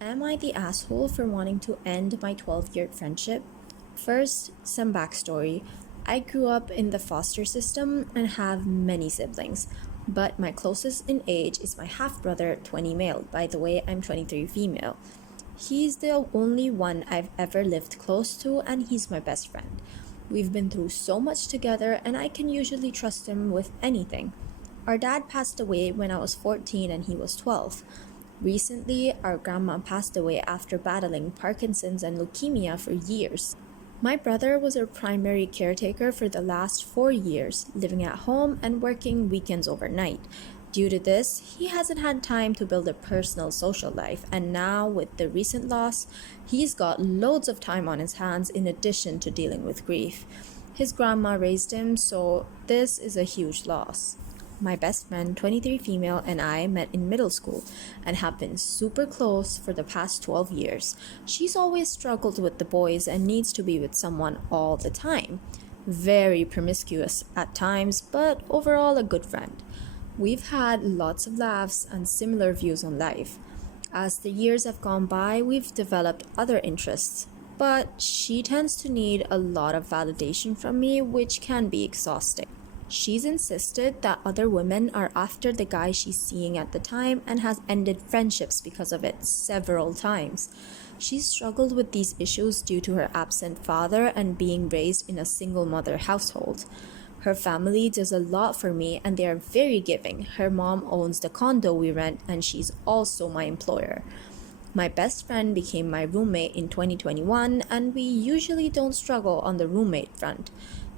Am I the asshole for wanting to end my 12-year friendship? First, some backstory. I grew up in the foster system and have many siblings, but my closest in age is my half brother, 20 male. By the way, I'm 23 female. He's the only one I've ever lived close to, and he's my best friend. We've been through so much together, and I can usually trust him with anything. Our dad passed away when I was 14 and he was 12. Recently, our grandma passed away after battling Parkinson's and leukemia for years. My brother was our primary caretaker for the last 4 years, living at home and working weekends overnight. Due to this, he hasn't had time to build a personal social life, and now with the recent loss, he's got loads of time on his hands in addition to dealing with grief. His grandma raised him, so this is a huge loss. My best friend, 23 female, and I met in middle school and have been super close for the past 12 years. She's always struggled with the boys and needs to be with someone all the time. Very promiscuous at times, but overall a good friend. We've had lots of laughs and similar views on life. As the years have gone by, we've developed other interests, but she tends to need a lot of validation from me, which can be exhausting. She's insisted that other women are after the guy she's seeing at the time and has ended friendships because of it several times. She's struggled with these issues due to her absent father and being raised in a single mother household. Her family does a lot for me and they are very giving. Her mom owns the condo we rent and she's also my employer. My best friend became my roommate in 2021 and we usually don't struggle on the roommate front.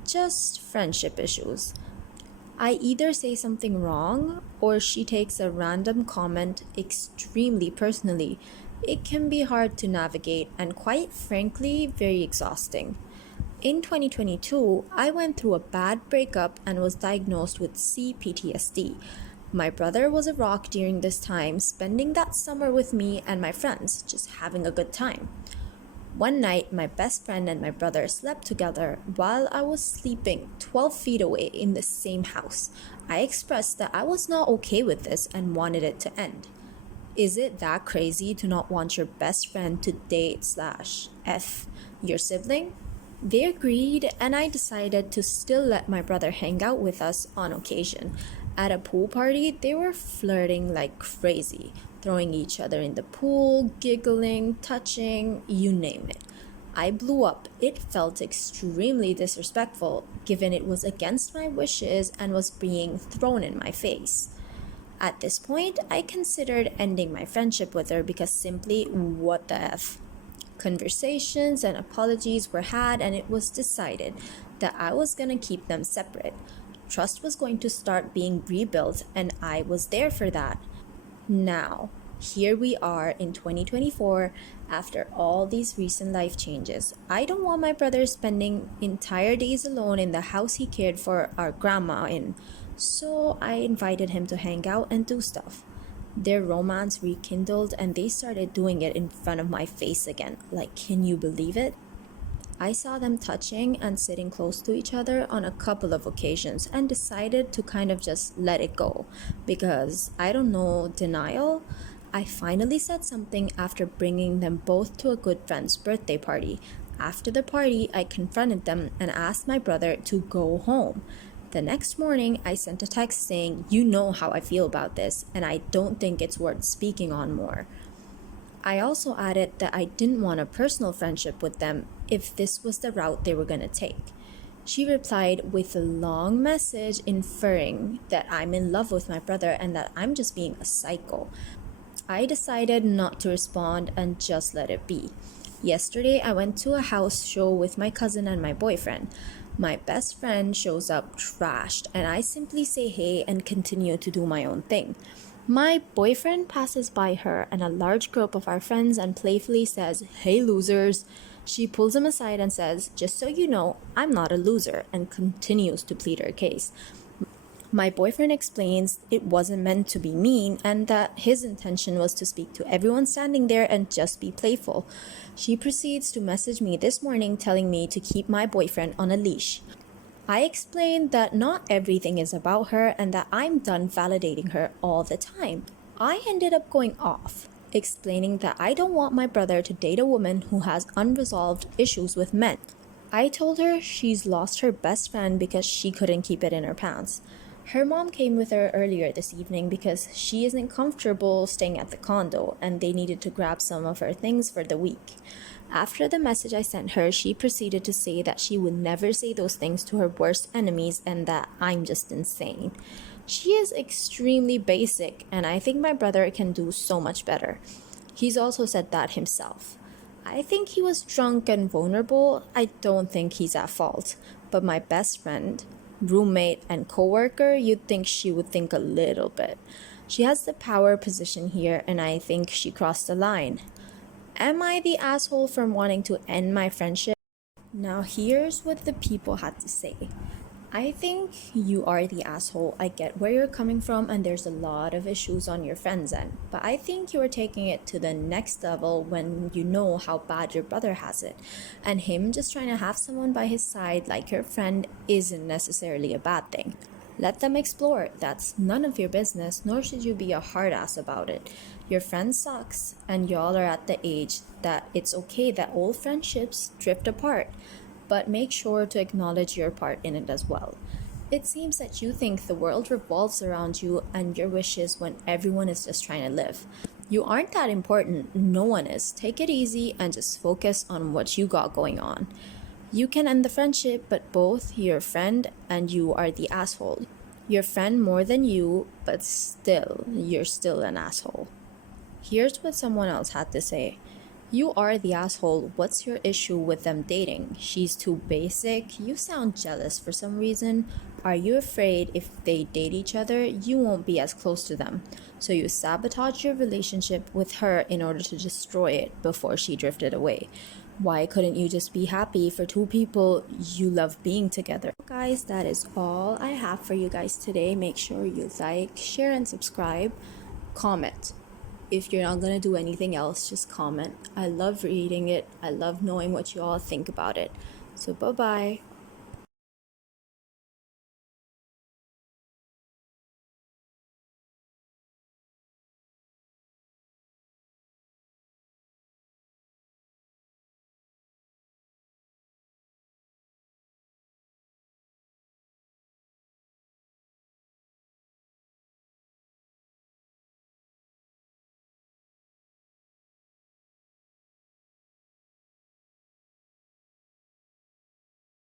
Just friendship issues. I either say something wrong or she takes a random comment extremely personally. It can be hard to navigate and quite frankly very exhausting. In 2022, I went through a bad breakup and was diagnosed with CPTSD. My brother was a rock during this time, spending that summer with me and my friends, just having a good time. One night, my best friend and my brother slept together while I was sleeping 12 feet away in the same house. I expressed that I was not okay with this and wanted it to end. Is it that crazy to not want your best friend to date/F your sibling? They agreed, and I decided to still let my brother hang out with us on occasion. At a pool party, they were flirting like crazy, throwing each other in the pool, giggling, touching, you name it. I blew up. It felt extremely disrespectful, given it was against my wishes and was being thrown in my face. At this point, I considered ending my friendship with her because simply, what the F? Conversations and apologies were had, and it was decided that I was going to keep them separate. Trust was going to start being rebuilt, and I was there for that. Now, here we are in 2024 after all these recent life changes. I don't want my brother spending entire days alone in the house he cared for our grandma in, so I invited him to hang out and do stuff. Their romance rekindled and they started doing it in front of my face again. Like, can you believe it? I saw them touching and sitting close to each other on a couple of occasions and decided to kind of just let it go because, I don't know, denial? I finally said something after bringing them both to a good friend's birthday party. After the party, I confronted them and asked my brother to go home. The next morning, I sent a text saying, "You know how I feel about this, and I don't think it's worth speaking on more." I also added that I didn't want a personal friendship with them if this was the route they were going to take. She replied with a long message inferring that I'm in love with my brother and that I'm just being a psycho. I decided not to respond and just let it be. Yesterday, I went to a house show with my cousin and my boyfriend. My best friend shows up trashed, and I simply say hey and continue to do my own thing. My boyfriend passes by her and a large group of our friends and playfully says, "Hey losers." She pulls him aside and says, "Just so you know, I'm not a loser," and continues to plead her case. My boyfriend explains it wasn't meant to be mean and that his intention was to speak to everyone standing there and just be playful. She proceeds to message me this morning telling me to keep my boyfriend on a leash. I explained that not everything is about her and that I'm done validating her all the time. I ended up going off. explaining that I don't want my brother to date a woman who has unresolved issues with men. I told her she's lost her best friend because she couldn't keep it in her pants. Her mom came with her earlier this evening because she isn't comfortable staying at the condo and they needed to grab some of her things for the week. After the message I sent her, she proceeded to say that she would never say those things to her worst enemies and that I'm just insane. She is extremely basic, and I think my brother can do so much better. He's also said that himself. I think he was drunk and vulnerable. I don't think he's at fault. But my best friend, roommate, and coworker, you'd think she would think a little bit. She has the power position here, and I think she crossed the line. Am I the asshole for wanting to end my friendship? Now, here's what the people had to say. I think you are the asshole. I get where you're coming from, and there's a lot of issues on your friend's end. But I think you are taking it to the next level when you know how bad your brother has it. And him just trying to have someone by his side like your friend isn't necessarily a bad thing. Let them explore. That's none of your business, nor should you be a hard ass about it. Your friend sucks, and y'all are at the age that it's okay that old friendships drift apart. But make sure to acknowledge your part in it as well. It seems that you think the world revolves around you and your wishes when everyone is just trying to live. You aren't that important, no one is. Take it easy and just focus on what you got going on. You can end the friendship, but both your friend and you are the asshole. Your friend more than you, but still, you're still an asshole. Here's what someone else had to say. You are the asshole. What's your issue with them dating? She's too basic. You sound jealous for some reason. Are you afraid if they date each other, you won't be as close to them? So you sabotage your relationship with her in order to destroy it before she drifted away. Why couldn't you just be happy for two people you love being together? Guys, that is all I have for you guys today. Make sure you like, share, and subscribe. Comment. If you're not gonna do anything else, just comment. I love reading it. I love knowing what you all think about it. So bye-bye.